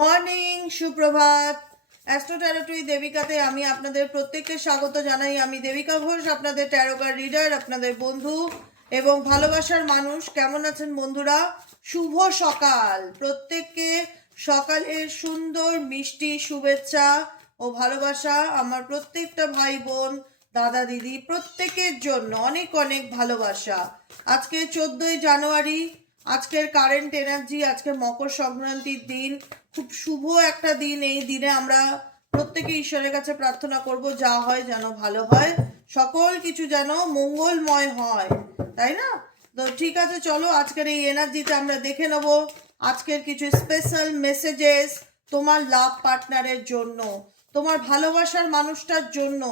Morning, সুপ্রভাত। Astro ট্যারোটরি দেবিকাতে আমি আপনাদের প্রত্যেককে স্বাগত জানাই। আমি দেবিকা ঘোষ, আপনাদের ট্যারোকার রিডার, আপনাদের বন্ধু এবং ভালোবাসার মানুষ। কেমন আছেন বন্ধুরা? শুভ সকাল প্রত্যেককে। সকালের সুন্দর মিষ্টি শুভেচ্ছা ও ভালোবাসা আমার প্রত্যেকটা ভাই বোন, দাদা দিদি প্রত্যেকের জন্য অনেক অনেক ভালোবাসা। আজকে 14ই জানুয়ারি, আজকের কারেন্ট এনার্জি, আজকে মকর সংক্রান্তির দিন, খুব শুভ একটা দিন। এই দিনে আমরা প্রত্যেকে ঈশ্বরের কাছে প্রার্থনা করব যা হয় যেন ভালো হয়, সকল কিছু যেন মঙ্গলময় হয়, তাই না? তো ঠিক আছে, চলো আজকের এই এনার্জিতে আমরা দেখে নেব আজকের কিছু স্পেশাল মেসেজেস তোমার লাভ পার্টনারের জন্য, তোমার ভালোবাসার মানুষটার জন্য,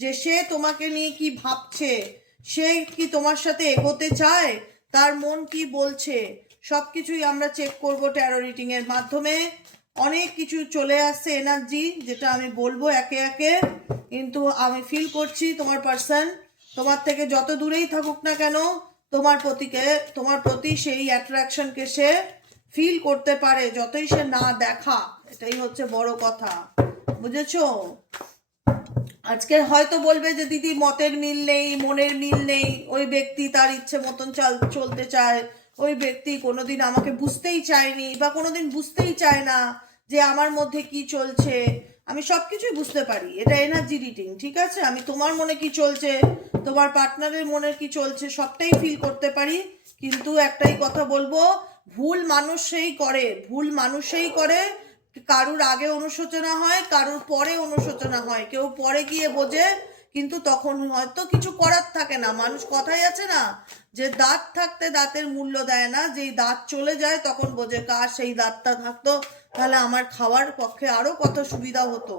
যে সে তোমাকে নিয়ে কি ভাবছে, সে কি তোমার সাথে এগোতে চায়, তার মন কি বলছে, সব কিছুই আমরা চেক করব ট্যারো রিডিং এর মাধ্যমে। অনেক কিছু চলে আসছে এনার্জি, যেটা আমি বলবো একে একে, কিন্তু আমি ফিল করছি তোমার পার্সন তোমার থেকে যত দূরেই থাকুক না কেন, তোমার প্রতি সেই অ্যাট্রাকশনকে সে ফিল করতে পারে, যতই সে না দেখা। এটাই হচ্ছে বড় কথা, বুঝেছো? আজকে হয়তো বলবে যে দিদি মতের মিল নেই, মনের মিল নেই, ওই ব্যক্তি তার ইচ্ছে মতন চলতে চায়, ওই ব্যক্তি কোনোদিন আমাকে বুঝতেই চায়নি বা কোনোদিন বুঝতেই চায় না যে আমার মধ্যে কি চলছে। আমি সব কিছুই বুঝতে পারি, এটা এনার্জি রিডিং, ঠিক আছে? আমি তোমার মনে কি চলছে, তোমার পার্টনারের মনে কি চলছে, সবটাই ফিল করতে পারি। কিন্তু একটাই কথা বলবো, ভুল মানুষ সেই করে। কারুর আগে অনুশোচনা হয়, কারুর পরে অনুশোচনা হয়, কেউ পরে গিয়ে বোঝে, কিন্তু তখন হয়তো কিছু করার থাকে না। মানুষ কথাই আছে না, যে দাঁত থাকতে দাঁতের মূল্য দেয় না, যেই দাঁত চলে যায় তখন বোঝে কার সেই দাঁতটা থাকতো, তাহলে আমার খাওয়ার পক্ষে আরো কত সুবিধা হতো।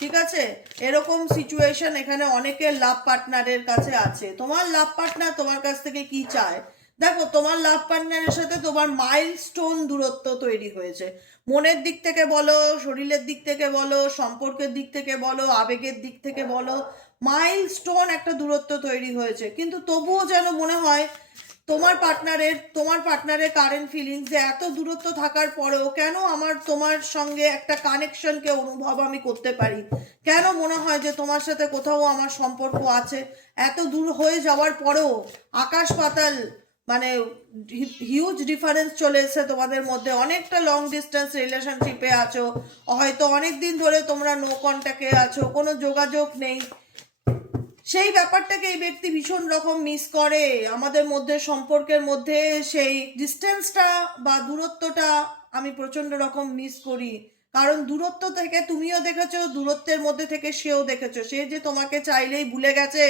ঠিক আছে? এরকম সিচুয়েশন এখানে অনেকের লাভ পার্টনারের কাছে আছে। তোমার লাভ পার্টনার তোমার কাছ থেকে কি চায়? দেখো, তোমার লাভ পার্টনারের সাথে তোমার মাইলস্টোন দূরত্ব তৈরি হয়েছে। মনের দিক থেকে বলো, শরীরের দিক থেকে বলো, সম্পর্কের দিক থেকে বলো, আবেগের দিক থেকে বলো, মাইলস্টোন একটা দূরত্ব তৈরি হয়েছে। কিন্তু তবুও যেন মনে হয় তোমার পার্টনারের কারেন্ট ফিলিংস, যে এত দূরত্ব থাকার পরেও কেন আমার তোমার সঙ্গে একটা কানেকশনকে অনুভব আমি করতে পারি, কেন মনে হয় যে তোমার সাথে কোথাও আমার সম্পর্ক আছে। এত দূর হয়ে যাওয়ার পরেও আকাশ পাতাল, মানে হিউজ ডিফারেন্স চলে এসেছে তোমাদের মধ্যে। অনেকটা লং ডিস্টেন্স রিলেশনশিপে আছো, হয়তো অনেক দিন ধরে তোমরা নো কন্ট্যাক্টে আছো, কোনো যোগাযোগ নেই। সেই ব্যাপারটাকে এই ব্যক্তি ভীষণ রকম মিস করে। আমাদের মধ্যে সম্পর্কের মধ্যে সেই ডিস্টেন্সটা বা দূরত্বটা আমি প্রচন্ড রকম মিস করি। কারণ দূরত্ব থেকে তুমিও দেখেছো, দূরত্বের মধ্যে থেকে সেও দেখেছো। সে যে তোমাকে চাইলেই ভুলে গেছে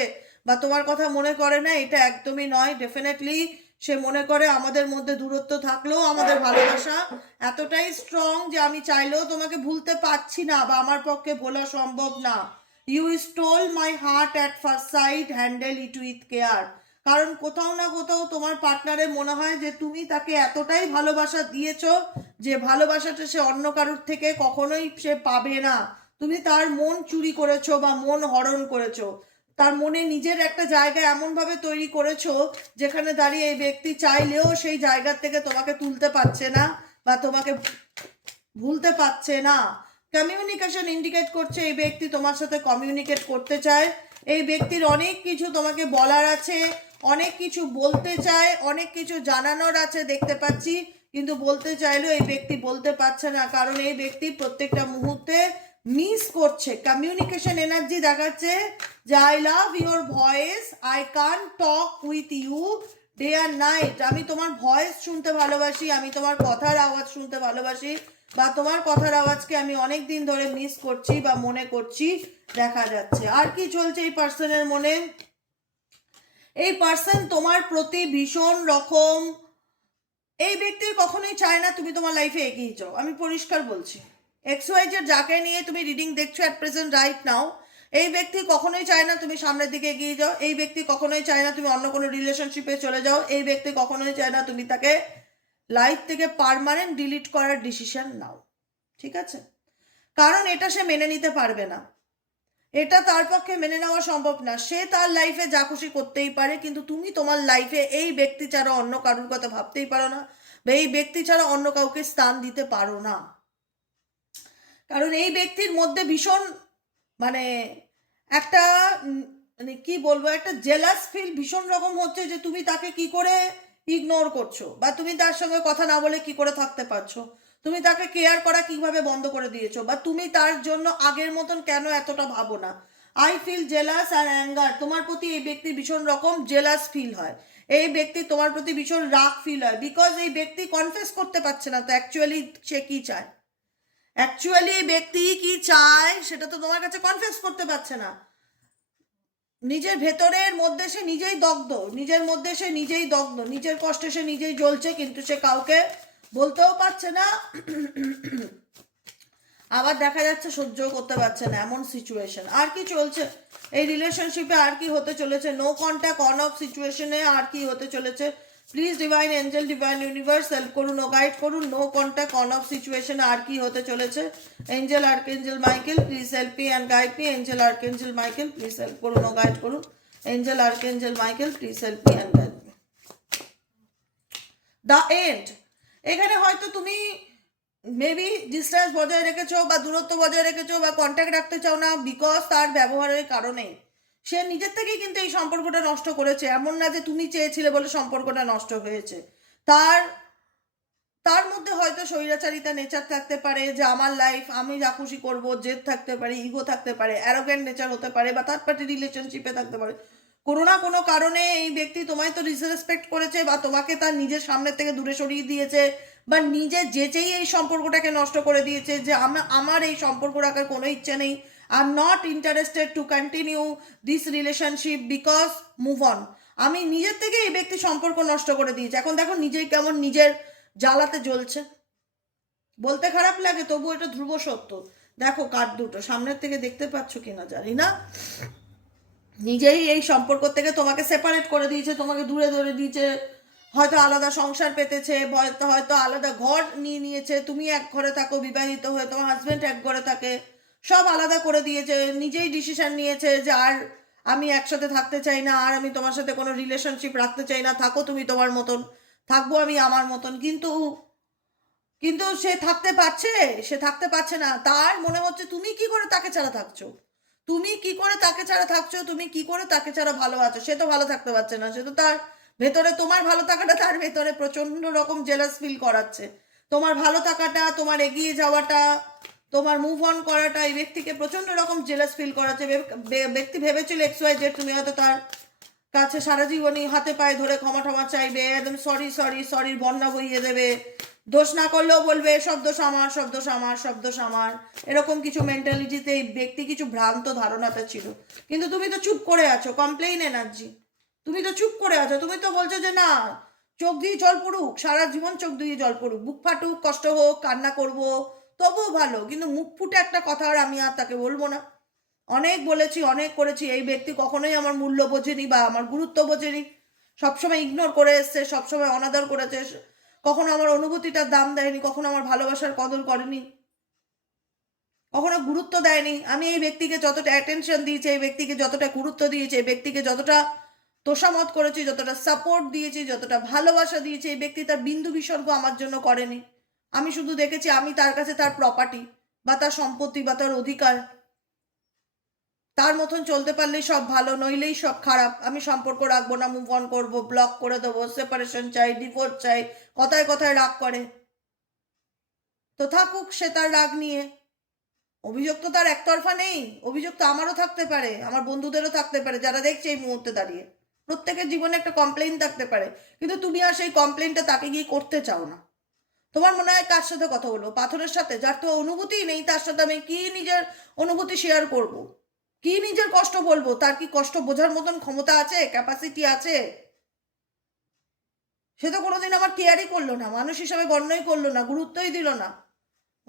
বা তোমার কথা মনে করে না, এটা একদমই নয়। ডেফিনেটলি সে মনে করে আমাদের মধ্যে দূরত্ব থাকলেও আমাদের ভালোবাসা এতটাই স্ট্রং যে আমি চাইলেও তোমাকে ভুলতে পারছি না বা আমার পক্ষে ভোলা সম্ভব না। You stole my heart at first sight, handle it with care. কারণ কোথাও না কোথাও তোমার পার্টনারের মনে হয় যে তুমি তাকে এতটাই ভালোবাসা দিয়েছো, যে ভালোবাসাটা সে অন্য কারোর থেকে কখনোই সে পাবে না। তুমি তার মন চুরি করেছো বা মন হরণ করেছো। তার মনে নিজের একটা জায়গা এমনভাবে তৈরি করেছো, যেখানে দাঁড়িয়ে এই ব্যক্তি চাইলেও সেই জায়গার থেকে তোমাকে তুলতে পারছে না বা তোমাকে ভুলতে পারছে না। কমিউনিকেশন ইন্ডিকেট করছে এই ব্যক্তি তোমার সাথে কমিউনিকেট করতে চায়। এই ব্যক্তির অনেক কিছু তোমাকে বলার আছে, অনেক কিছু বলতে চায়, অনেক কিছু জানানোর আছে দেখতে পাচ্ছি, কিন্তু বলতে চাইলেও এই ব্যক্তি বলতে পারছে না, কারণ এই ব্যক্তি প্রত্যেকটা মুহূর্তে মিস করছে। কমিউনিকেশন এনার্জি দেখাচ্ছে যে I love your voice, I can talk with you day আর নাইট। আমি তোমার ভয়েস শুনতে ভালোবাসি, আমি তোমার কথার আওয়াজ শুনতে ভালোবাসি, বা তোমার কথার আওয়াজকে আমি অনেক দিন ধরে মিস করছি বা মনে করছি, দেখা যাচ্ছে। আর কি চলছে এই পার্সনের মনে? এই পার্সন তোমার প্রতি ভীষণ রকম, এই ব্যক্তি কখনোই চায় না তুমি তোমার লাইফে এগিয়ে যাও। আমি পরিষ্কার বলছি, XYZ যাকে নিয়ে তুমি রিডিং দেখছো অ্যাট প্রেজেন্ট রাইট নাও, এই ব্যক্তি কখনোই চায় না তুমি সামনের দিকে এগিয়ে যাও। এই ব্যক্তি কখনোই চায় না তুমি অন্য কোনো রিলেশনশিপে চলে যাও। এই ব্যক্তি কখনোই চায় না তুমি তাকে লাইফ থেকে পার্মানেন্ট ডিলিট করার ডিসিশন নাও, ঠিক আছে? কারণ এটা সে মেনে নিতে পারবে না, এটা তার পক্ষে মেনে নেওয়া সম্ভব না। সে তার লাইফে যা খুশি করতেই পারে, কিন্তু তুমি তোমার লাইফে এই ব্যক্তি ছাড়া অন্য কারোর কথা ভাবতেই পারো না, বা এই ব্যক্তি ছাড়া অন্য কাউকে স্থান দিতে পারো না। কারণ এই ব্যক্তির মধ্যে ভীষণ মানে একটা মানে কি বলবো, একটা জেলাস ফিল ভীষণ রকম হচ্ছে যে তুমি তাকে কি করে ইগনোর করছো, বা তুমি তার সঙ্গে কথা না বলে কি করে থাকতে পারছো, তুমি তাকে কেয়ার করা কিভাবে বন্ধ করে দিয়েছো, বা তুমি তার জন্য আগের মতন কেন এতটা ভাবো না। আই ফিল জেলাস আর অ্যাঙ্গার, তোমার প্রতি এই ব্যক্তি ভীষণ রকম জেলাস ফিল হয়, এই ব্যক্তি তোমার প্রতি ভীষণ রাগ ফিল হয়, বিকজ এই ব্যক্তি কনফেস করতে পারছে না তো অ্যাকচুয়ালি সে কি চায়। অ্যাকচুয়ালি এই ব্যক্তি কি চায় সেটা তো তোমার কাছে কনফেস করতে পারছে না। নিজের ভেতরের মধ্যে সে নিজেই দগ্ধ, নিজের মধ্যে সে নিজেই দগ্ধ, নিজের কষ্টে সে নিজেই জ্বলছে, কিন্তু সে কাউকে বলতেও পারছে না, আবার দেখা যাচ্ছে সহ্যও করতে পারছে না, এমন সিচুয়েশন। আর কি চলছে এই রিলেশনশিপে, আর কি হতে চলেছে, নো কন্ট্যাক্ট অন অফ সিচুয়েশনে আর কি হতে চলেছে? Please divine angel, divine universe help করুন ও গাইড করুন। নো কন্ট্যাক্ট অন অফ সিচুয়েশনে আর কি হতে চলেছে? Angel archangel Michael please help me and guide me. Angel archangel Michael please help করুন ও গাইড করুন। Angel archangel Michael please help me and guide me. The end, এখানে হয়তো তুমি মেবি ডিস্টেন্স বজায় রেখেছো বা দূরত্ব বজায় রেখেছো বা কন্ট্যাক্ট রাখতে চাও না, বিকজ তার ব্যবহারের কারণে। সে নিজের থেকেই কিন্তু এই সম্পর্কটা নষ্ট করেছে, এমন না যে তুমি চেয়েছিলে বলে সম্পর্কটা নষ্ট হয়েছে। তার তার মধ্যে হয়তো স্বৈরাচারিতা নেচার থাকতে পারে, যে আমার লাইফ আমি যা খুশি করবো, জেদ থাকতে পারে, ইগো থাকতে পারে, অ্যারোগ্যান্ট নেচার হতে পারে, বা থার্ড পার্টি রিলেশনশিপে থাকতে পারে। কোনো না কোনো কারণে এই ব্যক্তি তোমায় তো ডিসরেসপেক্ট করেছে, বা তোমাকে তার নিজের সামনের থেকে দূরে সরিয়ে দিয়েছে, বা নিজে যেচেই এই সম্পর্কটাকে নষ্ট করে দিয়েছে, যে আমার এই সম্পর্ক রাখার কোনো ইচ্ছে নেই, I am not interested to continue this relationship, because move on. আমি নিজের থেকে এই ব্যক্তি সম্পর্ক নষ্ট করে দিয়েছে, এখন দেখো নিজেই কেমন নিজের জ্বালাতে জ্বলছে। বলতে খারাপ লাগে, তবু এটা ধ্রুব সত্য। দেখো কার্ড দুটো সামনের থেকে দেখতে পাচ্ছ কিনা জানি না, নিজেই এই সম্পর্ক থেকে তোমাকে সেপারেট করে দিয়েছে, তোমাকে দূরে দূরে দিয়েছে, হয়তো আলাদা সংসার পেতেছে, হয়তো হয়তো আলাদা ঘর নিয়ে নিয়েছে, তুমি এক ঘরে থাকো বিবাহিত হয়ে, তোমার হাজবেন্ড এক ঘরে থাকে, সব আলাদা করে দিয়েছে, নিজেই ডিসিশন নিয়েছে যে আর আমি একসাথে থাকতে চাই না, আর আমি তোমার সাথে কোনো রিলেশনশিপ রাখতে চাই না, থাকো তুমি তোমার মতন, থাকবো আমি আমার মতন। কিন্তু কিন্তু সে থাকতে পারছে, সে থাকতে পারছে না, তার মনে হচ্ছে তুমি কি করে তাকে ছাড়া থাকছো, তুমি কি করে তাকে ছাড়া থাকছো, তুমি কি করে তাকে ছাড়া ভালো আছো। সে তো ভালো থাকতে পারছে না, সে তো তার ভেতরে, তোমার ভালো থাকাটা তার ভেতরে প্রচন্ড রকম জেলাস ফিল করাচ্ছে। তোমার ভালো থাকাটা, তোমার এগিয়ে যাওয়াটা, তোমার মুভ অন করাটা এই ব্যক্তিকে প্রচন্ড রকম জেলাস ফিল করাচ্ছে। ব্যক্তি ভেবেছিল এক্স ওয়াই জেড, তুমি হয়তো তার কাছে সারা জীবনই হাতে পায়ে ধরে ক্ষমা টমা চাইবে, একদম সরি সরি সরির বন্যা বইয়ে দেবে, দোষ না করলেও বলবে সব দোষ আমার, সব দোষ আমার, সব দোষ আমার, এরকম কিছু মেন্টালিটিতে এই ব্যক্তি কিছু ভ্রান্ত ধারণাতে ছিল। কিন্তু তুমি তো চুপ করে আছো, কমপ্লেইন এনার্জি, তুমি তো চুপ করে আছো, তুমি তো বলছো যে না, চোখ দিয়ে জল পড়ুক, সারা জীবন চোখ দিয়ে জল পড়ুক, বুক ফাটুক, কষ্ট হোক, কান্না করব, তবুও ভালো, কিন্তু মুখ ফুটে একটা কথা আর আমি আর তাকে বলবো না। অনেক বলেছি, অনেক করেছি, এই ব্যক্তি কখনোই আমার মূল্য বোঝেনি বা আমার গুরুত্ব বোঝেনি, সবসময় ইগনোর করে এসছে, সবসময় অনাদর করেছে, কখনো আমার অনুভূতিটার দাম দেয়নি, কখনো আমার ভালোবাসার কদর করেনি, কখনো গুরুত্ব দেয়নি। আমি এই ব্যক্তিকে যতটা অ্যাটেনশন দিয়েছি, এই ব্যক্তিকে যতটা গুরুত্ব দিয়েছি, এই ব্যক্তিকে যতটা তোষামত করেছি, যতটা সাপোর্ট দিয়েছি, যতটা ভালোবাসা দিয়েছি, এই ব্যক্তি তার বিন্দু বিসর্গ আমার জন্য করেনি। আমি শুধু দেখেছি আমি তার কাছে তার প্রপার্টি বা তার সম্পত্তি বা তার অধিকার, তার মতন চলতে পারলেই সব ভালো, নইলেই সব খারাপ, আমি সম্পর্ক রাখবো না, মুভ অন করবো, ব্লক করে দেবো, সেপারেশন চাই, ডিভোর্স চাই, কথায় কথায় রাগ করে। তো থাকুক সে তার রাগ নিয়ে, অভিযোগ তো তার একতরফা নেই, অভিযোগ তো আমারও থাকতে পারে, আমার বন্ধুদেরও থাকতে পারে, যারা দেখছে এই মুহূর্তে দাঁড়িয়ে, প্রত্যেকের জীবনে একটা কমপ্লেইন থাকতে পারে। কিন্তু তুমি আর সেই কমপ্লেইনটা তাকে গিয়ে করতে চাও না। তোমার মনে হয় কার সাথে কথা বলবো, পাথরের সাথে, যার তো অনুভূতিই নেই, তার সাথে আমি কি নিজের অনুভূতি শেয়ার করব, কি নিজের কষ্ট বলবো, তার কি কষ্ট বোঝার মতন ক্ষমতা আছে, ক্যাপাসিটি আছে? সে তো কোনোদিন আমার কেয়ারই করলো না, মানুষ হিসাবে গণ্যই করলো না, গুরুত্বই দিল না,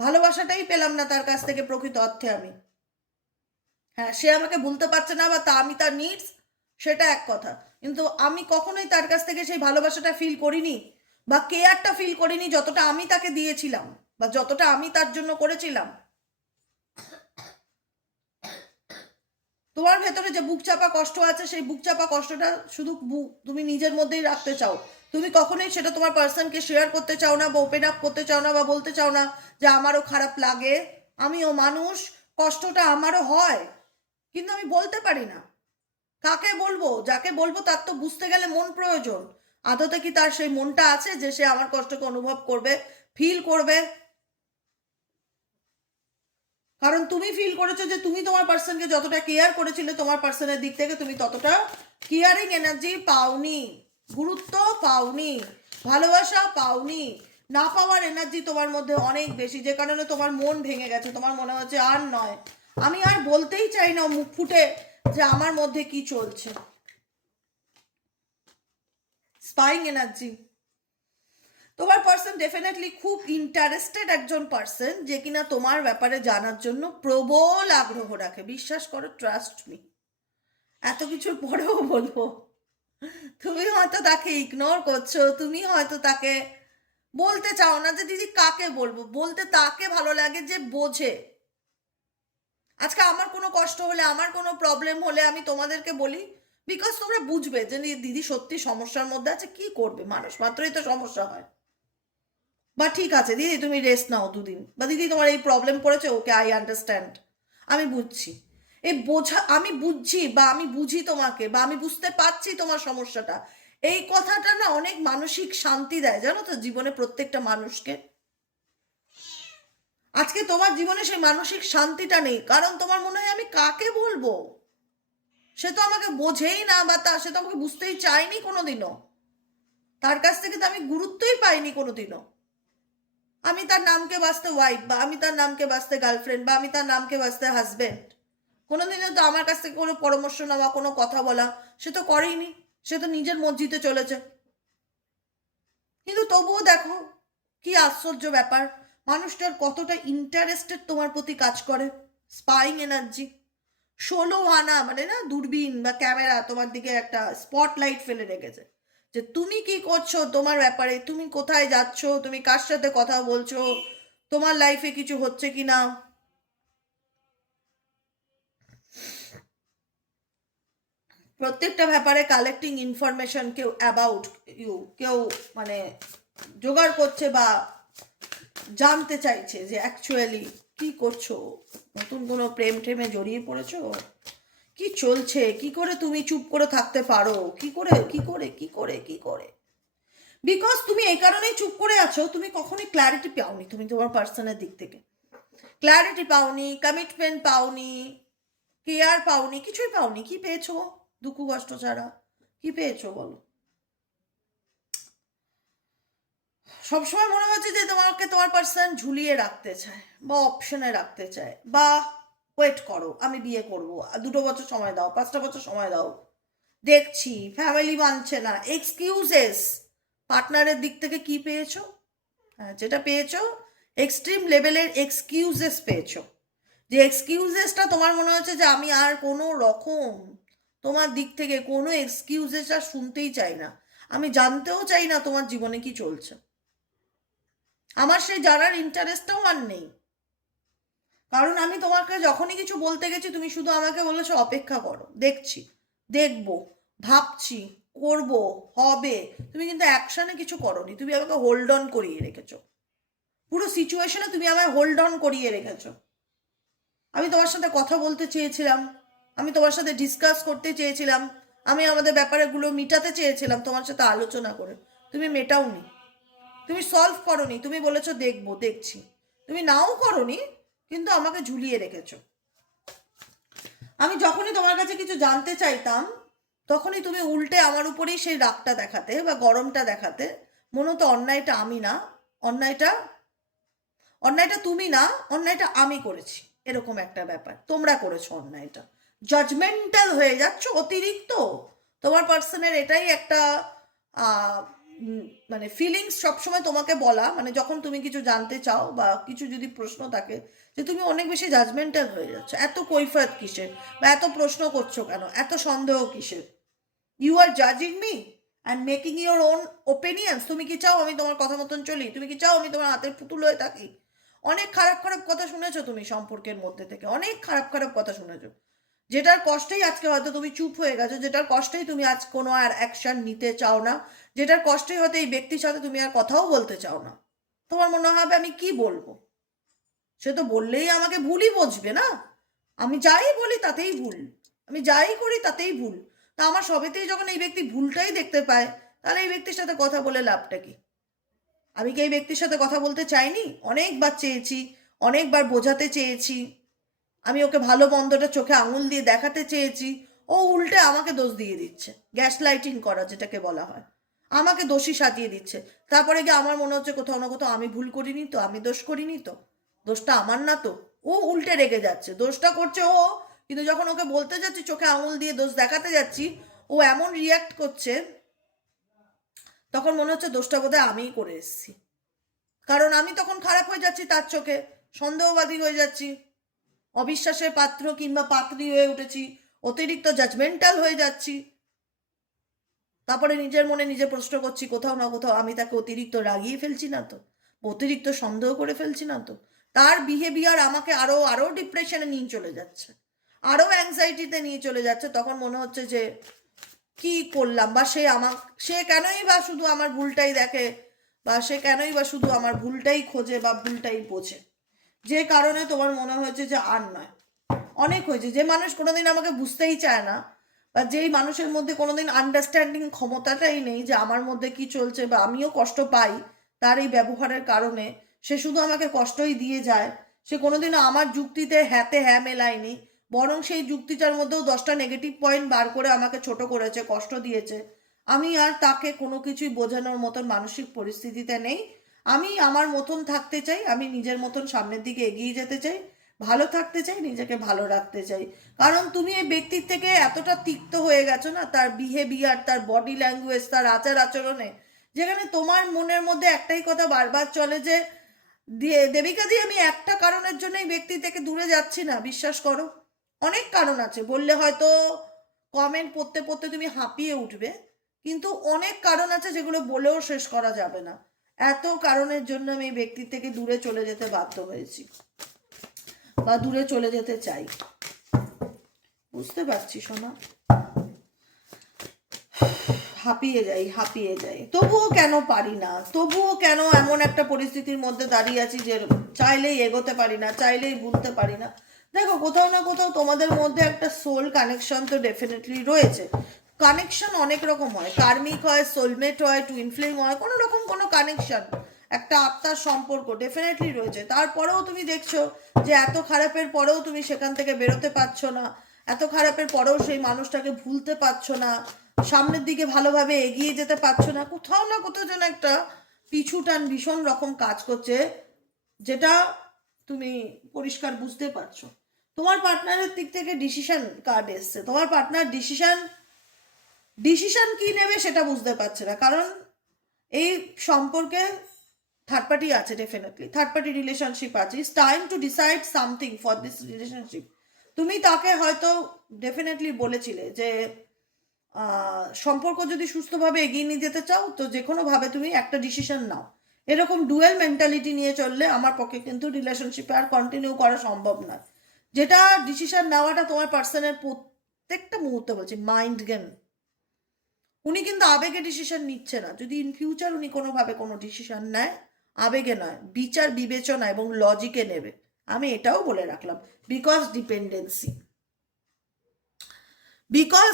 ভালোবাসাটাই পেলাম না তার কাছ থেকে প্রকৃত অর্থে আমি। হ্যাঁ, সে আমাকে ভুলতে পারছে না বা তা আমি তার নিডস, সেটা এক কথা, কিন্তু আমি কখনোই তার কাছ থেকে সেই ভালোবাসাটা ফিল করিনি বা কেয়ারটা ফিল করিনি যতটা আমি তাকে দিয়েছিলাম বা যতটা আমি তার জন্য করেছিলাম। তোমার ভেতরে যে বুক চাপা কষ্ট আছে, সেই বুক চাপা কষ্টটা শুধু তুমি নিজের মধ্যেই রাখতে চাও, তুমি কখনোই সেটা তোমার পার্সনকে শেয়ার করতে চাও না বা ওপেন আপ করতে চাও না বা বলতে চাও না যে আমারও খারাপ লাগে, আমিও মানুষ, কষ্টটা আমারও হয়, কিন্তু আমি বলতে পারি না। কাকে বলবো? যাকে বলবো তার তো বুঝতে গেলে মন প্রয়োজন। আদতে কি তার সেই মনটা আছে যে সে আমার কষ্টকে অনুভব করবে, ফিল করবে? কারণ তুমি ফিল করেছো যে তুমি তোমার পার্সনকে যতটা কেয়ার করেছিলে, তোমার পার্সনের দিক থেকে তুমি ততটা কেয়ারিং এনার্জি পাওনি, গুরুত্ব পাওনি, ভালোবাসা পাওনি। না পাওয়ার এনার্জি তোমার মধ্যে অনেক বেশি, যে কারণে তোমার মন ভেঙে গেছে। তোমার মনে হচ্ছে আর নয়, আমি আর বলতেই চাই না মুখ ফুটে যে আমার মধ্যে কি চলছে। Spying energy. তোমার পার্সন ডেফিনেটলি খুব ইন্টারেস্টেড একজন পার্সন, যে কিনা তোমার ব্যাপারে জানার জন্য প্রবল আগ্রহ রাখে। বিশ্বাস করো, ট্রাস্ট মি। এত কিছুর পরেও বলবো, তুমি হয়তো তাকে ইগনোর করছো, তুমি হয়তো তাকে বলতে চাও না যে দিদি কাকে বলবো। বলতে তাকে ভালো লাগে যে বোঝে। আজকে আমার কোনো কষ্ট হলে, আমার কোনো প্রবলেম হলে আমি তোমাদেরকে বলি, বিকজ তোমরা বুঝবে যে দিদি সত্যি সমস্যার মধ্যে আছে। কি করবে, মানুষ মাত্রই তো সমস্যা হয়। বা ঠিক আছে দিদি তুমি রেস্ট নাও দুদিন, বা দিদি তোমার এই প্রবলেম করেছে, ওকে আই আন্ডারস্ট্যান্ড, আমি বুঝছি। এই বোঝা, আমি বুঝছি বা আমি বুঝি তোমাকে, বা আমি বুঝতে পারছি তোমার সমস্যাটা, এই কথাটা না অনেক মানসিক শান্তি দেয়, জানো তো, জীবনে প্রত্যেকটা মানুষকে। আজকে তোমার জীবনে সেই মানসিক শান্তিটা নেই, কারণ তোমার মনে হয় আমি কাকে বলবো, সে তো আমাকে বোঝেই না, বা সে তো আমাকে বুঝতেই চায়নি কোনোদিনও, তার কাছ থেকে তো আমি গুরুত্বই পাইনি কোনোদিনও। আমি তার নামকে বাঁচতে ওয়াইফ, বা আমি তার নামকে বাঁচতে গার্লফ্রেন্ড, বা আমি তার নামকে বাঁচতে হাজবেন্ড, কোনোদিনও তো আমার কাছ থেকে কোনো পরামর্শ নেওয়া, কোনো কথা বলা সে তো করেইনি। সে তো নিজের মর্জিতে চলেছে। কিন্তু তবুও দেখো কি আশ্চর্য ব্যাপার, মানুষটার কতটা ইন্টারেস্টেড তোমার প্রতি কাজ করে। Spying energy. 16 আনা মানে না, দূরবীন বা ক্যামেরা তোমার দিকে একটা স্পটলাইট ফেলে রেখেছে, যে তুমি কি করছো তোমার ব্যাপারে, তুমি কোথায় যাচ্ছ, তুমি কার সাথে কথা বলছো, তোমার লাইফে কিছু হচ্ছে কি না। প্রত্যেকটা ব্যাপারে কালেক্টিং ইনফরমেশন, কেউ অ্যাবাউট ইউ, কেউ মানে জোগাড় করছে বা জানতে চাইছে যে অ্যাকচুয়ালি কি করছো, নতুন কোনো প্রেম টেমে জড়িয়ে পড়েছো, কি চলছে, কি করে তুমি চুপ করে থাকতে পারো, কি করে কি করে কি করে কি করে। বিকজ তুমি এই কারণেই চুপ করে আছো, তুমি কখনোই ক্ল্যারিটি পাওনি, তুমি তোমার পার্সনের দিক থেকে ক্ল্যারিটি পাওনি, কমিটমেন্ট পাওনি, কেয়ার পাওনি, কিছুই পাওনি। কি পেয়েছো? দুঃখ কষ্ট ছাড়া কি পেয়েছো বলো? সবসময় মনে হচ্ছে যে তোমাকে তোমার পার্সন ঝুলিয়ে রাখতে চায়, বা অপশনে রাখতে চায়, বা ওয়েট করো আমি বিয়ে করবো, 2 বছর সময় দাও, 5টা বছর সময় দাও, দেখছি, ফ্যামিলি মানছে না, এক্সকিউজেস। পার্টনারের দিক থেকে কি পেয়েছো? হ্যাঁ, যেটা পেয়েছো এক্সট্রিম লেভেলের এক্সকিউজেস পেয়েছো। যে এক্সকিউজেসটা তোমার মনে হচ্ছে যে আমি আর কোনো রকম তোমার দিক থেকে কোনো এক্সকিউজেস আর শুনতেই চাই না, আমি জানতেও চাই না তোমার জীবনে কি চলছে, আমার সেই জানার ইন্টারেস্টটাও আর নেই। কারণ আমি তোমাকে যখনই কিছু বলতে গেছি, তুমি শুধু আমাকে বলেছো অপেক্ষা করো, দেখছি, দেখবো, ভাবছি, করব, হবে। তুমি কিন্তু অ্যাকশনে কিছু করোনি, তুমি আমাকে হোল্ড অন করিয়ে রেখেছো। পুরো সিচুয়েশনে তুমি আমায় হোল্ড অন করিয়ে রেখেছো। আমি তোমার সাথে কথা বলতে চেয়েছিলাম, আমি তোমার সাথে ডিসকাস করতে চেয়েছিলাম, আমি আমাদের ব্যাপারগুলো মিটাতে চেয়েছিলাম তোমার সাথে আলোচনা করে, তুমি মেটাওনি, তুমি সলভ করনি, তুমি বলেছো দেখবো, দেখছি। তুমি নাও করনি, কিন্তু আমাকে ঝুলিয়ে রেখেছো। আমি যখনই তোমার কাছে কিছু জানতে চাইতাম, তখনই তুমি উল্টে আমার উপরেই সেই রাগটা দেখাতে বা গরমটা দেখাতে। মনে হতো অন্যায়টা আমি না, অন্যায়টা অন্যায়টা তুমি না, অন্যায়টা আমি করেছি, এরকম একটা ব্যাপার। তোমরা করেছো অন্যায়টা, জাজমেন্টাল হয়ে যাচ্ছ অতিরিক্ত। তোমার পার্সনের এটাই একটা মানে ফিলিংস সবসময় তোমাকে বলা, মানে যখন তুমি কিছু জানতে চাও বা কিছু যদি প্রশ্ন থাকে, যে তুমি অনেক বেশি জাজমেন্টাল হয়ে যাচ্ছ। এত কৈফিয়ত কিসের, বা এত প্রশ্ন করছো কেন, এত সন্দেহ কিসের? ইউ আর জাজিং me and making your own opinions. তুমি কি চাও আমি তোমার কথা মতন চলি? তুমি কি চাও আমি তোমার হাতের পুতুল হয়ে থাকি? অনেক খারাপ খারাপ কথা শুনেছো তুমি সম্পর্কের মধ্যে থেকে, অনেক খারাপ খারাপ কথা শুনেছো, যেটার কষ্টেই আজকে হয়তো তুমি চুপ হয়ে গেছো, যেটার কষ্টেই তুমি আজ কোনো আর অ্যাকশন নিতে চাও না, যেটার কষ্টেই হয়তো এই ব্যক্তির সাথে তুমি আর কথাও বলতে চাও না। তোমার মনে হবে আমি কি বলবো, সে তো বললেই আমাকে ভুলই বুঝবে না। আমি যাই বলি তাতেই ভুল, আমি যাই করি তাতেই ভুল। তা আমার সবেতেই যখন এই ব্যক্তি ভুলটাই দেখতে পায়, তাহলে এই ব্যক্তির সাথে কথা বলে লাভটা কি? আমি কি এই ব্যক্তির সাথে কথা বলতে চাইনি? অনেকবার চেয়েছি, অনেকবার বোঝাতে চেয়েছি, আমি ওকে ভালো মন্দটা চোখে আঙুল দিয়ে দেখাতে চেয়েছি, ও উল্টে আমাকে দোষ দিয়ে দিচ্ছে। গ্যাস লাইটিং করা যেটাকে বলা হয়, আমাকে দোষী সাজিয়ে দিচ্ছে। তারপরে গিয়ে আমার মনে হচ্ছে কোথাও না কোথাও আমি ভুল করিনি তো, আমি দোষ করিনি তো, দোষটা আমার না তো। ও উল্টে রেগে যাচ্ছে, দোষটা করছে ও, কিন্তু যখন ওকে বলতে যাচ্ছি, চোখে আঙুল দিয়ে দোষ দেখাতে যাচ্ছি, ও এমন রিয়াক্ট করছে, তখন মনে হচ্ছে দোষটা বোধহয় আমিই করে এসেছি। কারণ আমি তখন খারাপ হয়ে যাচ্ছি তার চোখে, সন্দেহবাদী হয়ে যাচ্ছি, অবিশ্বাসের পাত্র কিংবা পাত্রী হয়ে উঠেছি, অতিরিক্ত জাজমেন্টাল হয়ে যাচ্ছি। তারপরে নিজের মনে নিজে প্রশ্ন করছি, কোথাও না কোথাও আমি তাকে অতিরিক্ত রাগিয়ে ফেলছি না তো, অতিরিক্ত সন্দেহ করে ফেলছি না তো? তার বিহেভিয়ার আমাকে আরো আরো ডিপ্রেশনে নিয়ে চলে যাচ্ছে, আরো অ্যাংজাইটিতে নিয়ে চলে যাচ্ছে। তখন মনে হচ্ছে যে কি করলাম, বা সে কেনই বা শুধু আমার ভুলটাই দেখে, বা সে কেনই বা শুধু আমার ভুলটাই খোঁজে বা ভুলটাই বোঝে, যে কারণে তোমার মনে হয়েছে যে আর নয়, অনেক হয়েছে। যে মানুষ কোনোদিন আমাকে বুঝতেই চায় না, বা যেই মানুষের মধ্যে কোনোদিন আন্ডারস্ট্যান্ডিং ক্ষমতাটাই নেই যে আমার মধ্যে কি চলছে, বা আমিও কষ্ট পাই তার এই ব্যবহারের কারণে, সে শুধু আমাকে কষ্টই দিয়ে যায়। সে কোনোদিনও আমার যুক্তিতে হ্যাঁতে হ্যাঁ মেলায়নি, বরং সেই যুক্তিটার মধ্যেও 10টা নেগেটিভ পয়েন্ট বার করে আমাকে ছোট করেছে, কষ্ট দিয়েছে। আমি আর তাকে কোনো কিছুই বোঝানোর মতন মানসিক পরিস্থিতিতে নেই। আমি আমার মতন থাকতে চাই, আমি নিজের মতন সামনের দিকে এগিয়ে যেতে চাই, ভালো থাকতে চাই, নিজেকে ভালো রাখতে চাই। কারণ তুমি এই ব্যক্তির থেকে এতটা তিক্ত হয়ে গেছো না, তার বিহেভিয়ার, তার বডি ল্যাঙ্গুয়েজ, তার আচার আচরণে, যেখানে তোমার মনের মধ্যে একটাই কথা বারবার চলে যে দেবিকা দি, আমি একটা কারণের জন্য এই ব্যক্তি থেকে দূরে যাচ্ছি না, বিশ্বাস করো। অনেক কারণ আছে, বললে হয়তো কমেন্ট পড়তে পড়তে তুমি হাঁপিয়ে উঠবে, কিন্তু অনেক কারণ আছে যেগুলো বলেও শেষ করা যাবে না। এত কারণের জন্য আমি এই ব্যক্তির থেকে দূরে চলে যেতে বাধ্য হয়েছি, বা দূরে চলে যেতে চাই। বুঝতে পারছি সোনা, হাঁপিয়ে যাই, তবুও কেন পারি না, তবুও কেন এমন একটা পরিস্থিতির মধ্যে দাঁড়িয়ে আছি যে চাইলেই এগোতে পারি না, চাইলেই ভুলতে পারি না। দেখো, কোথাও না কোথাও তোমাদের মধ্যে একটা সোল কানেকশন তো ডেফিনেটলি রয়েছে। কানেকশন অনেক রকম হয়, কার্মিক হয়, সোলমেট হয়, টুইন ফ্লেম হয়, কোনো রকম কোনো কানেকশন, একটা আত্মার সম্পর্ক ডেফিনেটলি রয়েছে। তারপরেও তুমি দেখছো যে এত খারাপের পরেও তুমি সেখান থেকে বেরোতে পারছো না, এত খারাপের পরেও সেই মানুষটাকে ভুলতে পারছো না, সামনের দিকে ভালোভাবে এগিয়ে যেতে পারছো না। কোথাও না কোথাও যেন একটা পিছু টান ভীষণ রকম কাজ করছে, যেটা তুমি পরিষ্কার বুঝতে পারছো। তোমার পার্টনারের দিক থেকে ডিসিশন কার্ড এসছে, তোমার পার্টনার ডিসিশন কি নেবে সেটা বুঝতে পারছে না। কারণ এই সম্পর্কে থার্ড পার্টি আছে, ডেফিনেটলি থার্ড পার্টি রিলেশনশিপ আছে। It's time to decide something for this relationship. তুমি তাকে হয়তো ডেফিনেটলি বলেছিলে যে সম্পর্ক যদি সুস্থভাবে এগিয়ে নিয়ে যেতে চাও তো যে কোনোভাবে তুমি একটা ডিসিশন নাও। এরকম ডুয়েল মেন্টালিটি নিয়ে চললে আমার পক্ষে কিন্তু রিলেশনশিপে আর কন্টিনিউ করা সম্ভব নয়। যেটা ডিসিশন নেওয়াটা তোমার পার্সনের প্রত্যেকটা মুহূর্তে, বলছি, মাইন্ড গেম। উনি কিন্তু আবেগে ডিসিশন নিচ্ছে না। যদি ইন ফিউচার উনি কোনোভাবে কোনো ডিসিশন নেয়, আবেগে নয়, বিচার বিবেচনা এবং লজিকে নেবে। আমি এটাও বলে রাখলাম, বিকজ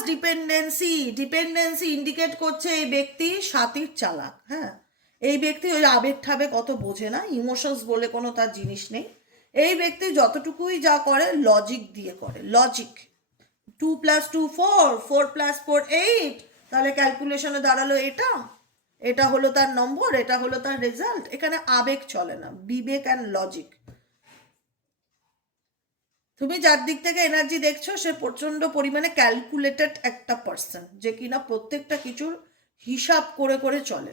ডিপেন্ডেন্সি ইন্ডিকেট করছে এই ব্যক্তি সাতির চালাক। হ্যাঁ, এই ব্যক্তি ওই আবেগ ঠাবে কত বোঝে না, ইমোশনস বলে কোনো তার জিনিস নেই। এই ব্যক্তি যতটুকুই যা করে লজিক দিয়ে করে, লজিক। 2+2 4, 4+4 8, তাহলে ক্যালকুলেশনে দাঁড়ালো এটা, এটা হলো তার নম্বর, এটা হলো তার রেজাল্ট। এখানে আবেগ চলে না, বিবেক অ্যান্ড লজিক। তুমি যার দিক থেকে এনার্জি দেখছো সে প্রচন্ড পরিমাণে ক্যালকুলেটেড একটা পার্সন, যে কিনা প্রত্যেকটা কিছুর হিসাব করে করে চলে।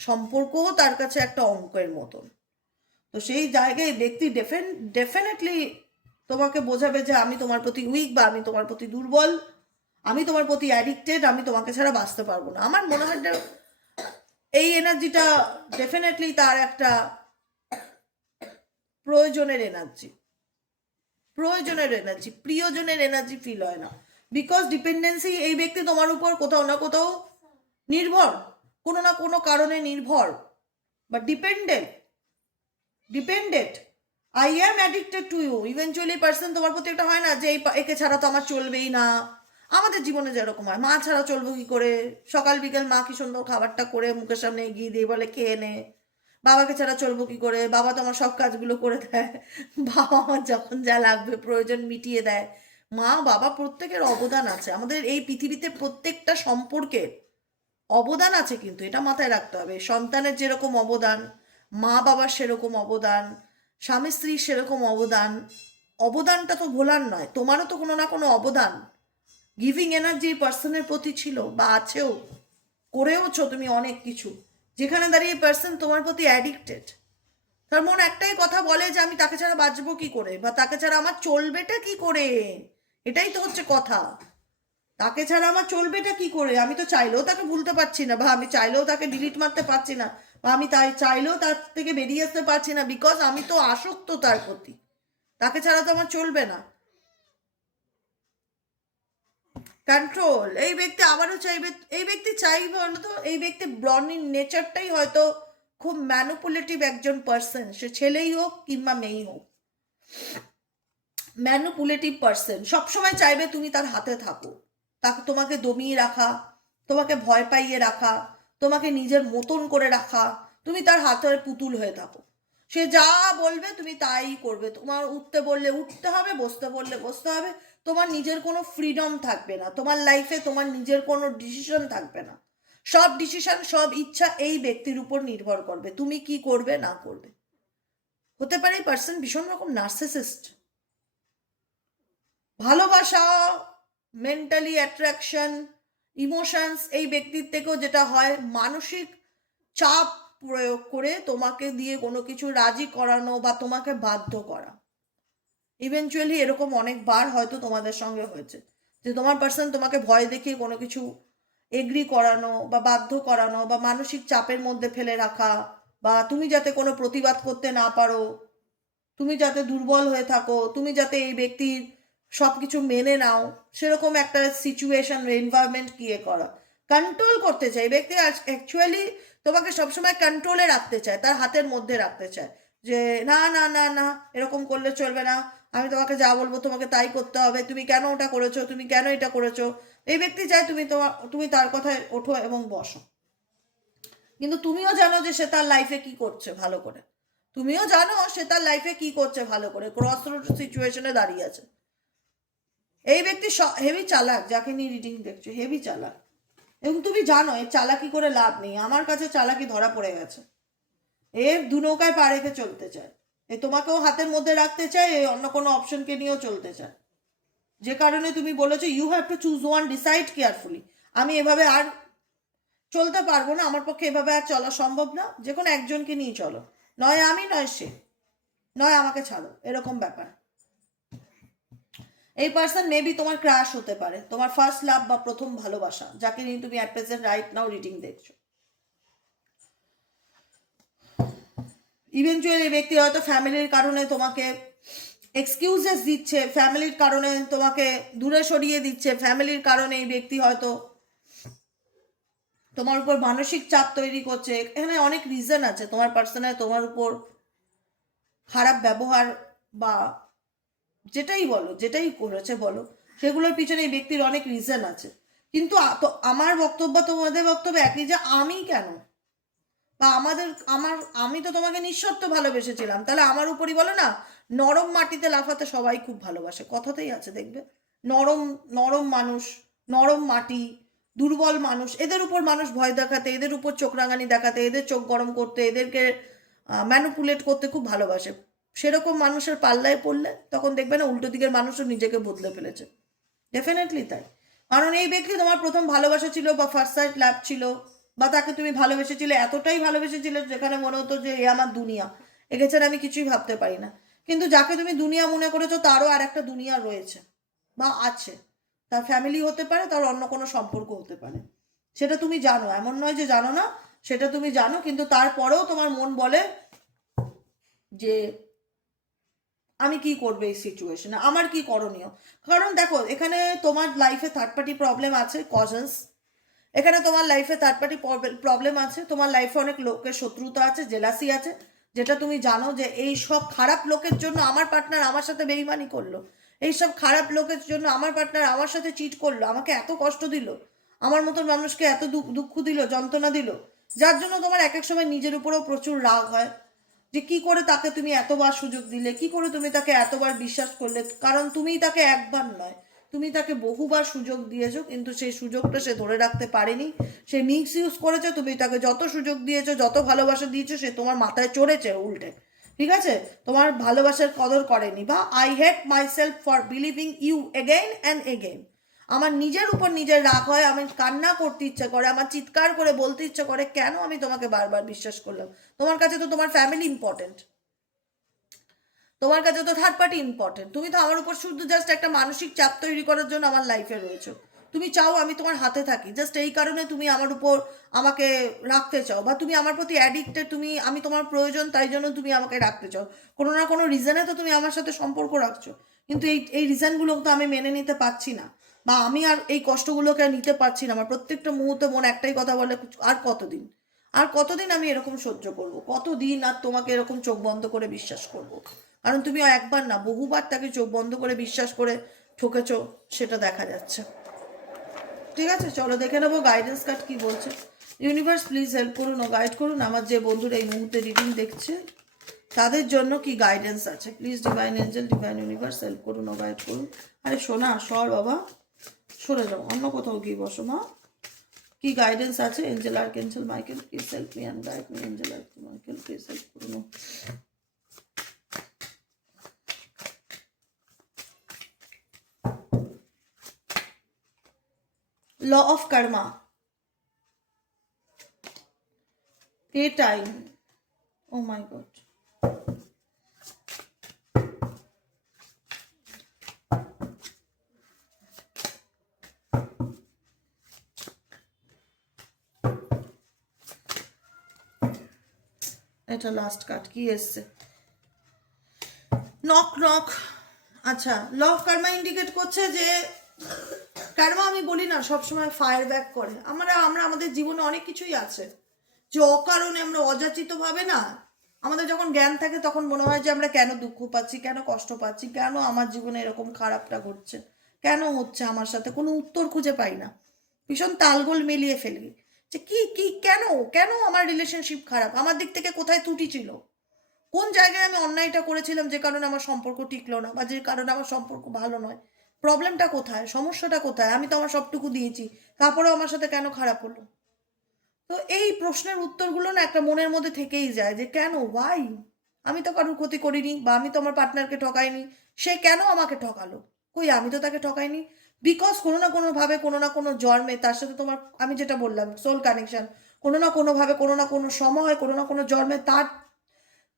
সম্পর্কও তার কাছে একটা অঙ্কের মতন। তো সেই জায়গায় ব্যক্তি ডেফিনেটলি তোমাকে বোঝাবে যে আমি তোমার প্রতি উইক, বা আমি তোমার প্রতি দুর্বল, আমি তোমার প্রতি অ্যাডিক্টেড, আমি তোমাকে ছাড়া বাঁচতে পারবো না। আমার মনে হয় এই এনার্জিটা ডেফিনেটলি তার একটা প্রয়োজনের এনার্জি, প্রিয়জনের এনার্জি ফিল হয় না। বিকজ ডিপেন্ডেন্সি, এই ব্যক্তি তোমার উপর কোথাও না কোথাও নির্ভর, কোনো না কোনো কারণে নির্ভর, বা dependent. I am addicted to you. Eventually person তোমার প্রতি একটা হয় না যে একে ছাড়া তো আমার চলবেই না। আমাদের জীবনে যেরকম হয়, মা ছাড়া চলবো কি করে, সকাল বিকেল মা কি সুন্দর খাবারটা করে মুখের সামনে এগিয়ে দিয়ে বলে খেয়ে নে। বাবাকে ছাড়া চলবো কি করে, বাবা তো আমার সব কাজগুলো করে দেয়। বাবা আমার যখন যা লাগবে প্রয়োজন মিটিয়ে দেয়। মা বাবা প্রত্যেকের অবদান আছে আমাদের এই পৃথিবীতে, প্রত্যেকটা সম্পর্কের অবদান আছে, কিন্তু এটা মাথায় রাখতে হবে। সন্তানের যেরকম অবদান, মা বাবার সেরকম অবদান, স্বামী স্ত্রীর সেরকম অবদান। অবদানটা তো ভোলার নয়, তোমারও তো কোনো না কোনো অবদান, গিভিং এনার্জি পার্সনের প্রতি ছিল বা আছেও, করেওছো তুমি অনেক কিছু, যেখানে দাঁড়িয়ে পার্সন তোমার প্রতি অ্যাডিক্টেড। তার মন একটাই কথা বলে যে আমি তাকে ছাড়া বাঁচবো কি করে, বা তাকে ছাড়া আমার চলবেটা কি করে। এটাই তো হচ্ছে কথা, তাকে ছাড়া আমার চলবেটা কি করে। আমি তো চাইলেও তাকে ভুলতে পারছি না, বা আমি চাইলেও তাকে ডিলিট মারতে পারছি না, বা আমি তাই চাইলেও তার থেকে বেরিয়ে আসতে পারছি না, বিকজ আমি তো আসক্ত তার প্রতি। তাকে ছাড়া তো আমার চলবে না। কন্ট্রোল, এই ব্যক্তি আবারও চাইবে, এই ব্যক্তি চাইবে না তো, এই ব্যক্তি ব্রনির নেচারটাই হয়তো খুব ম্যানুপুলেটিভ একজন পার্সন, সে ছেলেই হোক কিংবা মেয়েই হোক। ম্যানুপুলেটিভ পার্সন, সবসময় চাইবে তুমি তার হাতে থাকো, তাকে তোমাকে দমিয়ে রাখা, তোমাকে ভয় পাইয়ে রাখা, তোমাকে নিজের মতন করে রাখা, তুমি তার হাতের পুতুল হয়ে থাকো। সে যা বলবে তুমি তাই করবে, তোমার উঠতে বললে উঠতে হবে, বসতে বললে বসতে হবে। তোমার নিজের কোনো ফ্রিডম থাকবে না, তোমার লাইফে তোমার নিজের কোনো ডিসিশন থাকবে না। সব ডিসিশন, সব ইচ্ছা এই ব্যক্তির উপর নির্ভর করবে, তুমি কি করবে না করবে। হতে পারে এই পার্সন ভীষণ রকম নার্সিসিস্ট। ভালোবাসা, মেন্টালি অ্যাট্রাকশন, ইমোশনস, এই ব্যক্তির থেকেও যেটা হয় মানসিক চাপ প্রয়োগ করে তোমাকে দিয়ে কোনো কিছু রাজি করানো বা তোমাকে বাধ্য করা। ইভেনচুয়ালি এরকম অনেকবার হয়তো তোমাদের সঙ্গে হয়েছে যে তোমার পার্সন তোমাকে ভয় দেখিয়ে কোনো কিছু এগ্রি করানো বা বাধ্য করানো বা মানসিক চাপের মধ্যে ফেলে রাখা, বা তুমি যাতে কোনো প্রতিবাদ করতে না পারো, তুমি যাতে দুর্বল হয়ে থাকো, তুমি যাতে এই ব্যক্তির সব কিছু মেনে নাও, সেরকম একটা সিচুয়েশন এনভায়রনমেন্ট ক্রিয়েট করা। কন্ট্রোল করতে চাই ব্যক্তি অ্যাকচুয়ালি, তোমাকে সবসময় কন্ট্রোলে রাখতে চায়, তার হাতের মধ্যে রাখতে চায়, যে না না না না এরকম করলে চলবে না, আমি তোমাকে যা বলবো তোমাকে তাই করতে হবে, তুমি কেন ওটা করেছো, তুমি কেন এটা করেছো। এই ব্যক্তি চায় তুমি তার কথায় ওঠো এবং বসো, কিন্তু তুমিও জানো যে সে তার লাইফে কি করছে ভালো করে, তুমিও জানো সে তার লাইফে কি করছে ভালো করে, ক্রস রোড সিচুয়েশনে দাঁড়িয়ে আছে। এই ব্যক্তি হেভি চালাক, যাকে নিয়ে রিডিং দেখছো হেভি চালাক, এবং তুমি জানো এর চালাকি করে লাভ নেই, আমার কাছে চালাকি ধরা পড়ে গেছে। এ দু নৌকায় পা রেখে চলতে চায়, এ তোমাকেও হাতের মধ্যে রাখতে চায়, এ অন্য কোনো অপশনকে নিয়েও চলতে চায়, যে কারণে তুমি বলেছো you have to choose one, decide carefully. আমি এভাবে আর চলতে পারবো না, আমার পক্ষে এভাবে আর চলা সম্ভব না, যে কোনো একজনকে নিয়ে চলো, নয় আমি নয় সে, নয় আমাকে ছাড়ো, এরকম ব্যাপার। এই পার্সন মেবি তোমার ক্রাশ হতে পারে, তোমার ফার্স্ট লাভ বা প্রথম ভালোবাসা, যাকে নিয়ে তুমি at present right now reading দেখছো। ইভেনচুয়ালি এই ব্যক্তি হয়তো ফ্যামিলির কারণে তোমাকে এক্সকিউজেস দিচ্ছে, ফ্যামিলির কারণে তোমাকে দূরে সরিয়ে দিচ্ছে, ফ্যামিলির কারণে এই ব্যক্তি হয়তো তোমার উপর মানসিক চাপ তৈরি করছে। এখানে অনেক রিজন আছে তোমার পার্সনের তোমার উপর খারাপ ব্যবহার বা যেটাই বলো, যেটাই করেছে বলো, সেগুলোর পিছনে এই ব্যক্তির অনেক রিজন আছে। কিন্তু আমার বক্তব্য তোমাদের বক্তব্য একই, যে আমি কেন, বা আমি তো তোমাকে নিঃশর্ত ভালোবেসেছিলাম, তাহলে আমার উপরই বলো না, নরম মাটিতে লাফাতে সবাই খুব ভালোবাসে, কথাতেই আছে দেখবে। নরম নরম মানুষ, নরম মাটি, দুর্বল মানুষ, এদের উপর মানুষ ভয় দেখাতে, এদের উপর চোখ রাঙানি দেখাতে, এদের চোখ গরম করতে, এদেরকে ম্যানুপুলেট করতে খুব ভালোবাসে। সেরকম মানুষের পাল্লায় পড়লে তখন দেখবে না উল্টো দিকের মানুষও নিজেকে বদলে ফেলেছে। ডেফিনেটলি তাই। কারণ এই ব্যক্তি তোমার প্রথম ভালোবাসা ছিল, বা ফার্স্ট সাইট লাভ ছিল, বা তাকে তুমি ভালোবেসেছিলে, এতটাই ভালোবেসেছিলে যেখানে মনে হতো যে এ আমার দুনিয়া, একে ছাড়া আমি কিছুই ভাবতে পারি না। কিন্তু যাকে তুমি দুনিয়া মনে করেছো তারও আর একটা দুনিয়া রয়েছে বা আছে, তার ফ্যামিলি হতে পারে, তার অন্য কোনো সম্পর্ক হতে পারে, সেটা তুমি জানো, এমন নয় যে জানো না, সেটা তুমি জানো, কিন্তু তারপরেও তোমার মন বলে যে আমি কি করবো এই সিচুয়েশনে, আমার কি করণীয়। কারণ দেখো এখানে তোমার লাইফে থার্ড পার্টি প্রবলেম আছে, কজন্স, এখানে তোমার লাইফে থার্ড পার্টি প্রবলেম আছে, তোমার লাইফে অনেক লোকের শত্রুতা আছে, জেলাসি আছে, যেটা তুমি জানো যে এই সব খারাপ লোকের জন্য আমার পার্টনার আমার সাথে বেইমানি করলো, এইসব খারাপ লোকের জন্য আমার পার্টনার আমার সাথে চিট করলো, আমাকে এত কষ্ট দিল, আমার মতন মানুষকে এত দুঃখ দিল, যন্ত্রণা দিল, যার জন্য তোমার এক এক সময় নিজের উপরেও প্রচুর রাগ হয় যে কি করে তাকে তুমি এতবার সুযোগ দিলে, কি করে তুমি তাকে এতবার বিশ্বাস করলে। কারণ তুমি তাকে একবার নয়, তুমি তাকে বহুবার সুযোগ দিয়েছো, কিন্তু সেই সুযোগটা সে ধরে রাখতে পারেনি, সে মিক্স ইউজ করেছে। তুমি তাকে যত সুযোগ দিয়েছো, যত ভালোবাসা দিয়েছো, সে তোমার মাথায় চড়েছে উল্টে, ঠিক আছে, তোমার ভালোবাসার কদর করেনি। বা I hate myself for believing you again and again. আমার নিজের উপর নিজের রাগ হয়, আমি কান্না করতে ইচ্ছা করে, আমার চিৎকার করে বলতে ইচ্ছা করে কেন আমি তোমাকে বারবার বিশ্বাস করলাম। তোমার কাছে তো তোমার ফ্যামিলি ইম্পর্টেন্ট, তোমার কাছে তো থার্ড পার্টি ইম্পর্টেন্ট, তুমি তো আমার উপর শুধু জাস্ট একটা মানসিক চাপ তৈরি করার জন্য আমার লাইফে রয়েছো। তুমি চাও আমি তোমার হাতে থাকি, জাস্ট এই কারণে তুমি আমার উপর আমাকে রাখতে চাও, বা তুমি আমার প্রতি অ্যাডিক্টেড, তুমি আমি তোমার প্রয়োজন তাই জন্য তুমি আমাকে রাখতে চাও। কোনো না কোনো রিজনে তো তুমি আমার সাথে সম্পর্ক রাখছো, কিন্তু এই রিজনগুলো তো আমি মেনে নিতে পারছি না, বা আমি আর এই কষ্টগুলোকে আর নিতে পারছি না। আমার প্রত্যেকটা মুহূর্তে মন একটাই কথা বলে, আর কতদিন, আর কতদিন আমি এরকম সহ্য করব, কতদিন আর তোমাকে এরকম চোখ বন্ধ করে বিশ্বাস করব। কারণ তুমি একবার না বহুবার তাকে চোখ বন্ধ করে বিশ্বাস করে ঠকেছো, সেটা দেখা যাচ্ছে। ঠিক আছে, চলো দেখে নেবো গাইডেন্স কার্ড কি বলছে। ইউনিভার্স প্লিজ হেল্প করুন ও গাইড করুন আমার যে বন্ধুরা এই মুহূর্তে রিডিং দেখছে তাদের জন্য কি গাইডেন্স আছে। Please divine angel, divine universe help করুন ও গাইড করুন। আরে সোনা সর বাবা, সরে যাও, অন্য কোথাও গিয়ে বসো মা। কি গাইডেন্স আছে? Angel archangel Michael please help me and guide me. Angel archangel Michael please help করুন। Law of karma, pay time, oh my god, এটা লাস্ট কার্ড কি এসছে? Knock knock. আচ্ছা, ল অফ কার্মা ইন্ডিকেট করছে যে কার্মা, আমি বলি না সবসময় ফায়ার ব্যাক করে। আমরা আমাদের জীবনে অনেক কিছুই আছে যে অকারণে আমরা অযাচিত ভাবে না, আমাদের যখন জ্ঞান থাকে তখন মনে হয় যে আমরা কেন দুঃখ পাচ্ছি, কেন কষ্ট পাচ্ছি, কেন আমার জীবনে এরকম খারাপটা ঘটছে, কেন হচ্ছে আমার সাথে, কোনো উত্তর খুঁজে পাই না, ভীষণ তালগোল মিলিয়ে ফেলি যে কি কি কেন কেন আমার রিলেশনশিপ খারাপ, আমার দিক থেকে কোথায় ত্রুটি ছিল, কোন জায়গায় আমি অন্যায়টা করেছিলাম যে কারণে আমার সম্পর্ক টিকলো না, বা যে কারণে আমার সম্পর্ক ভালো নয়, প্রবলেমটা কোথায়, সমস্যাটা কোথায়, আমি তো আমার সবটুকু দিয়েছি, তারপরেও আমার সাথে কেন খারাপ হলো। তো এই প্রশ্নের উত্তরগুলো না একটা মনের মধ্যে থেকেই যায় যে কেন, ওয়াই, আমি তো কারোর ক্ষতি করিনি, বা আমি তো আমার পার্টনারকে ঠকাইনি, সে কেন আমাকে ঠকালো, কই আমি তো তাকে ঠকাইনি। বিকজ কোনো না কোনো ভাবে, কোনো না কোনো জন্মে তার সাথে তোমার, আমি যেটা বললাম সোল কানেকশন, কোনো না কোনো ভাবে, কোনো না কোনো সময়, কোনো না কোনো জন্মে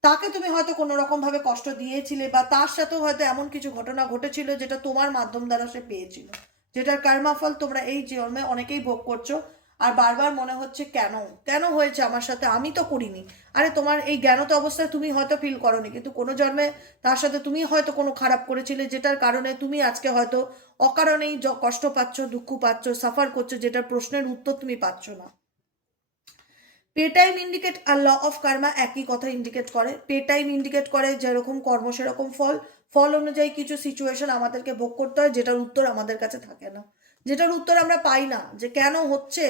তাকে তুমি হয়তো কোনো রকম ভাবে কষ্ট দিয়েছিলে, বা তার সাথেও হয়তো এমন কিছু ঘটনা ঘটেছিল যেটা তোমার মাধ্যম দ্বারা সে পেয়েছিল, যেটার কর্মফল তোমরা এই জন্মে অনেকেই ভোগ করছো। আর বারবার মনে হচ্ছে কেন কেন হয়েছে আমার সাথে, আমি তো করিনি। আরে তোমার এই জ্ঞানত অবস্থায় তুমি হয়তো ফিল করোনি, কিন্তু কোনো জন্মে তার সাথে তুমি হয়তো কোনো খারাপ করেছিলে, যেটার কারণে তুমি আজকে হয়তো অকারণেই কষ্ট পাচ্ছ, দুঃখ পাচ্ছ, সাফার করছো, যেটার প্রশ্নের উত্তর তুমি পাচ্ছ না। পে টাইম ইন্ডিকেট আর ল অফ কার্মা একই কথা ইন্ডিকেট করে। পে টাইম ইন্ডিকেট করে যেরকম কর্ম সেরকম ফল, ফল অনুযায়ী কিছু সিচুয়েশন আমাদেরকে ভোগ করতে হয়, যেটার উত্তর আমাদের কাছে থাকে না, যেটার উত্তর আমরা পাই না, যে কেন হচ্ছে,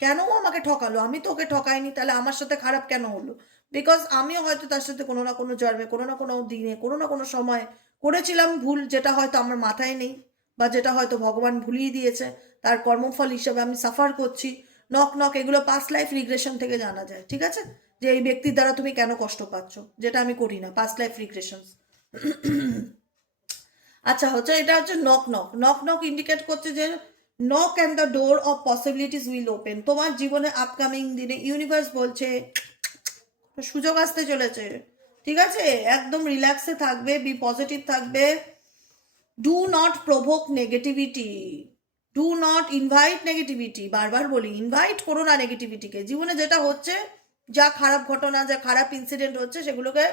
কেন আমাকে ঠকালো, আমি তো ওকে ঠকাইনি, তাহলে আমার সাথে খারাপ কেন হলো। বিকজ আমিও হয়তো তার সাথে কোনো না কোনো জন্মে, কোনো না কোনো দিনে, কোনো না কোনো সময় করেছিলাম ভুল, যেটা হয়তো আমার মাথায় নেই, বা যেটা হয়তো ভগবান ভুলিয়ে দিয়েছে, তার কর্মফল হিসেবে আমি সাফার করছি। নক নক, এগুলো পাস্ট লাইফ রিগ্রেশন থেকে জানা যায়, ঠিক আছে, যে এই ব্যক্তির দ্বারা তুমি কেন কষ্ট পাচ্ছ, যেটা আমি করি না, পাস্ট লাইফ রিগ্রেশন। আচ্ছা, হচ্ছে এটা হচ্ছে knock knock. Knock knock indicate করছে যে knock and the door of possibilities will open. তোমার জীবনে আপকামিং দিনে ইউনিভার্স বলছে সুযোগ আসতে চলেছে, ঠিক আছে, একদম রিল্যাক্সে থাকবে, বি পজিটিভ থাকবে, do not provoke negativity, do not invite negativity. বারবার বলি ইনভাইট করো না নেগেটিভিটিকে। জীবনে যেটা হচ্ছে, যা খারাপ ঘটনা, যা খারাপ ইনসিডেন্ট হচ্ছে, সেগুলোকে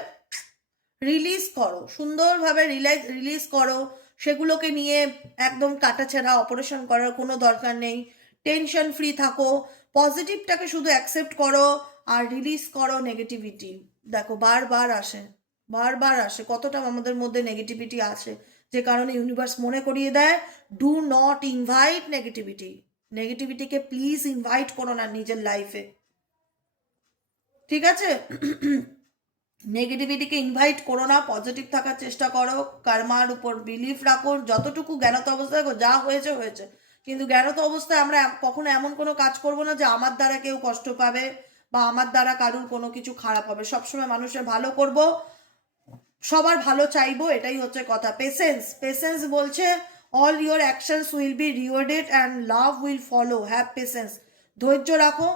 রিলিজ করো, সুন্দরভাবে রিলিজ করো, সেগুলোকে নিয়ে একদম কাটাছেঁড়া অপারেশন করার কোনো দরকার নেই। টেনশন ফ্রি থাকো, পজিটিভটাকে শুধু অ্যাকসেপ্ট করো, আর রিলিজ করো নেগেটিভিটি। দেখো বারবার আসে কতটা আমাদের মধ্যে নেগেটিভিটি আছে, যে কারণে ইউনিভার্স মনে করিয়ে দেয় ডু নট ইনভাইট নেগেটিভিটিকে প্লিজ ইনভাইট করো না নিজের লাইফে, ঠিক আছে? নেগেটিভিটিকে ইনভাইট করো না, পজিটিভ থাকার চেষ্টা করো, কর্মার উপর বিলিফ রাখো, যতটুকু জ্ঞানত অবস্থায় যা হয়েছে হয়েছে, কিন্তু জ্ঞানত অবস্থায় আমরা কখনো এমন কোনো কাজ করব না যে আমার দ্বারা কেউ কষ্ট পাবে বা আমার দ্বারা কারুর কোনো কিছু খারাপ হবে। সবসময় মানুষের ভালো করব, সবার ভালো চাইবো, এটাই হচ্ছে কথা। পেশেন্স বলছে all your actions will be rewarded and love will follow, have patience, ধৈর্য রাখো।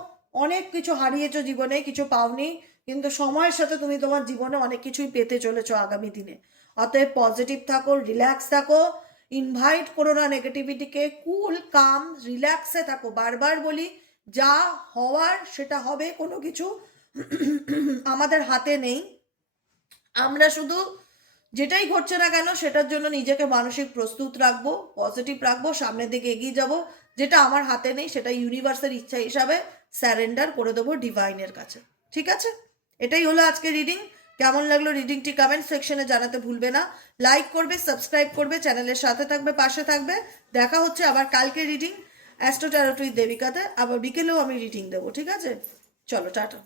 অনেক কিছু হারিয়েছো জীবনে, কিছু পাওনি, কিন্তু সময়ের সাথে তুমি তোমার জীবনে অনেক কিছুই পেতে চলেছো আগামী দিনে। অতএব পজিটিভ থাকো, রিল্যাক্স থাকো, ইনভাইট করো না নেগেটিভিটিকে, কুল কাম রিল্যাক্সে থাকো। বারবার বলি, যা হওয়ার সেটা হবে, কোনো কিছু আমাদের হাতে নেই। আমরা শুধু যেটাই ঘটছে না কেন সেটার জন্য নিজেকে মানসিক প্রস্তুত রাখবো, পজিটিভ রাখবো, সামনের দিকে এগিয়ে যাব। যেটা আমার হাতে নেই সেটা ইউনিভার্সের ইচ্ছা হিসাবে স্যারেন্ডার করে দেবো ডিভাইনের কাছে, ঠিক আছে? এটাই হলো আজকে রিডিং। কেমন লাগলো রিডিংটি কমেন্ট সেকশনে জানাতে ভুলবে না। লাইক করবে, সাবস্ক্রাইব করবে, চ্যানেলের সাথে থাকবে, পাশে থাকবে। দেখা হচ্ছে আবার কালকে রিডিং অ্যাস্ট্রো ট্যারোট উইথ দেবিকাতে। আবার বিকেলেও আমি রিডিং দেবো, ঠিক আছে? চলো টাটা।